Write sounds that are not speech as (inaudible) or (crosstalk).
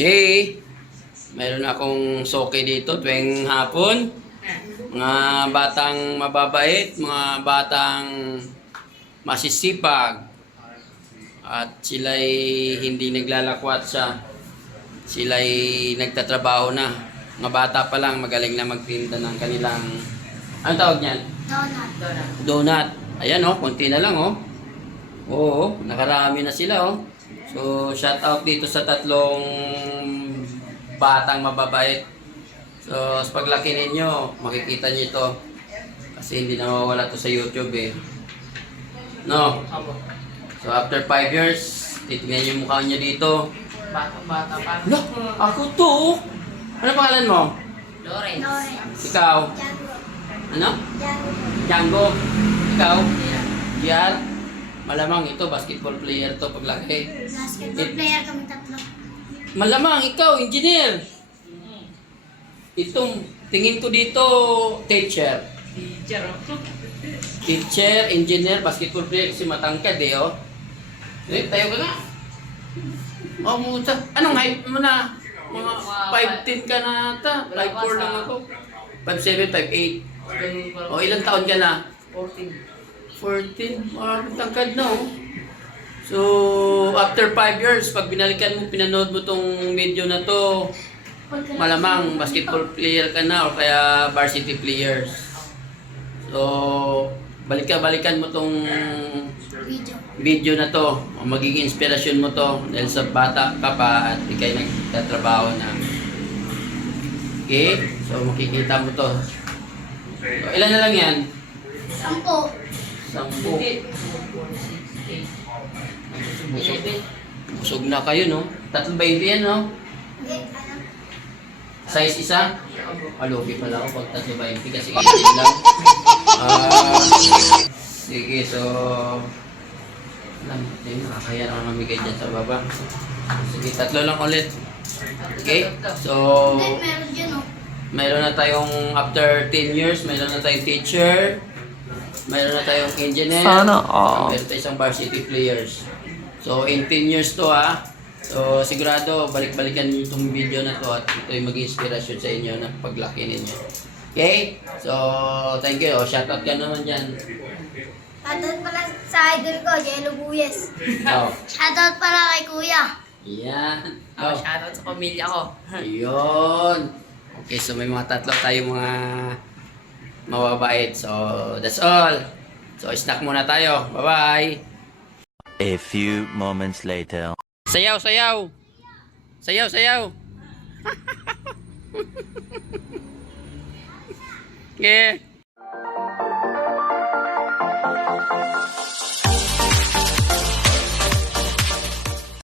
Okay. Meron akong soke dito tuwing hapon. Mga batang mababait, mga batang masisipag. At sila'y hindi naglalakwat sa sila'y nagtatrabaho na. Mga bata pa lang magaling na magtinda ng kanilang ano tawag niyan? Donut. Donut. Ayan oh, konti na lang oh. Oo, nakarami na sila oh. So, shout out dito sa tatlong batang mababait. So, sa paglaki ninyo, makikita nyo ito. Kasi hindi nawawala to sa YouTube eh. No? So, after 5 years, titignan nyo yung mukha nyo dito. Batang-bata pa. Lo, ako to! Ano pangalan mo? Lawrence. Lawrence. Ikaw? Django. Ano? Django. Django? Ikaw? Yeah. Yan. Malamang ito, basketball player to paglaki. Basketball player kami tatlo. Malamang ikaw, engineer. Itong tingin ko dito, teacher. Teacher. oh. Teacher, engineer, basketball player kasi matangkad eh, oh. Eh, tayo ka nga. Oh, muta. Anong height mo na? Mga 5'10 ka na ata. 5'4 lang ako. 5'7", 5'8". Ganun pa O, ilang taon ka na? 14. 14. Maraming tangkad na, oh. So, after 5 years, pag binalikan mo, pinanood mo tong video na to, malamang basketball player ka na o kaya varsity players. So, balikan-balikan mo tong Video. na to. Magiging inspirasyon mo to dahil sa bata ka pa at ikay nagtatrabaho na. Okay? So, makikita mo to. So, ilan na lang yan? Sampo. Hindi. Busog, busog na kayo, no? Tatlo ba yun yan, no? Size isa? Alugi pala ako pag tatlo ba yun kasi itin lang. Ah, sige, so... Alam, nakakaya na ako mamigay dyan sa baba. Sige, tatlo lang ulit. Okay? So, meron oh. mayroon na tayong after 10 years, mayroon na tayong teacher, mayroon na tayong engineer, Sana all. mayroon tayong isang varsity players. So, in 10 years to ha, so sigurado balik-balikan niyo itong video na to at ito yung mag-inspirasyon sa inyo na paglaki ninyo. Okay? So, thank you. O, shoutout ka naman dyan. Shoutout pala sa idol ko, Jello Buyes. Oh, Shoutout pala kay Kuya. yan. Oh, Oh, shoutout sa pamilya ko. Ayun. Okay, so may mga tatlo tayong mga mababait. So, that's all. So, snack muna tayo. Bye-bye! A few moments later. Sayaw, sayaw! Sayaw, sayaw! (laughs) yeah!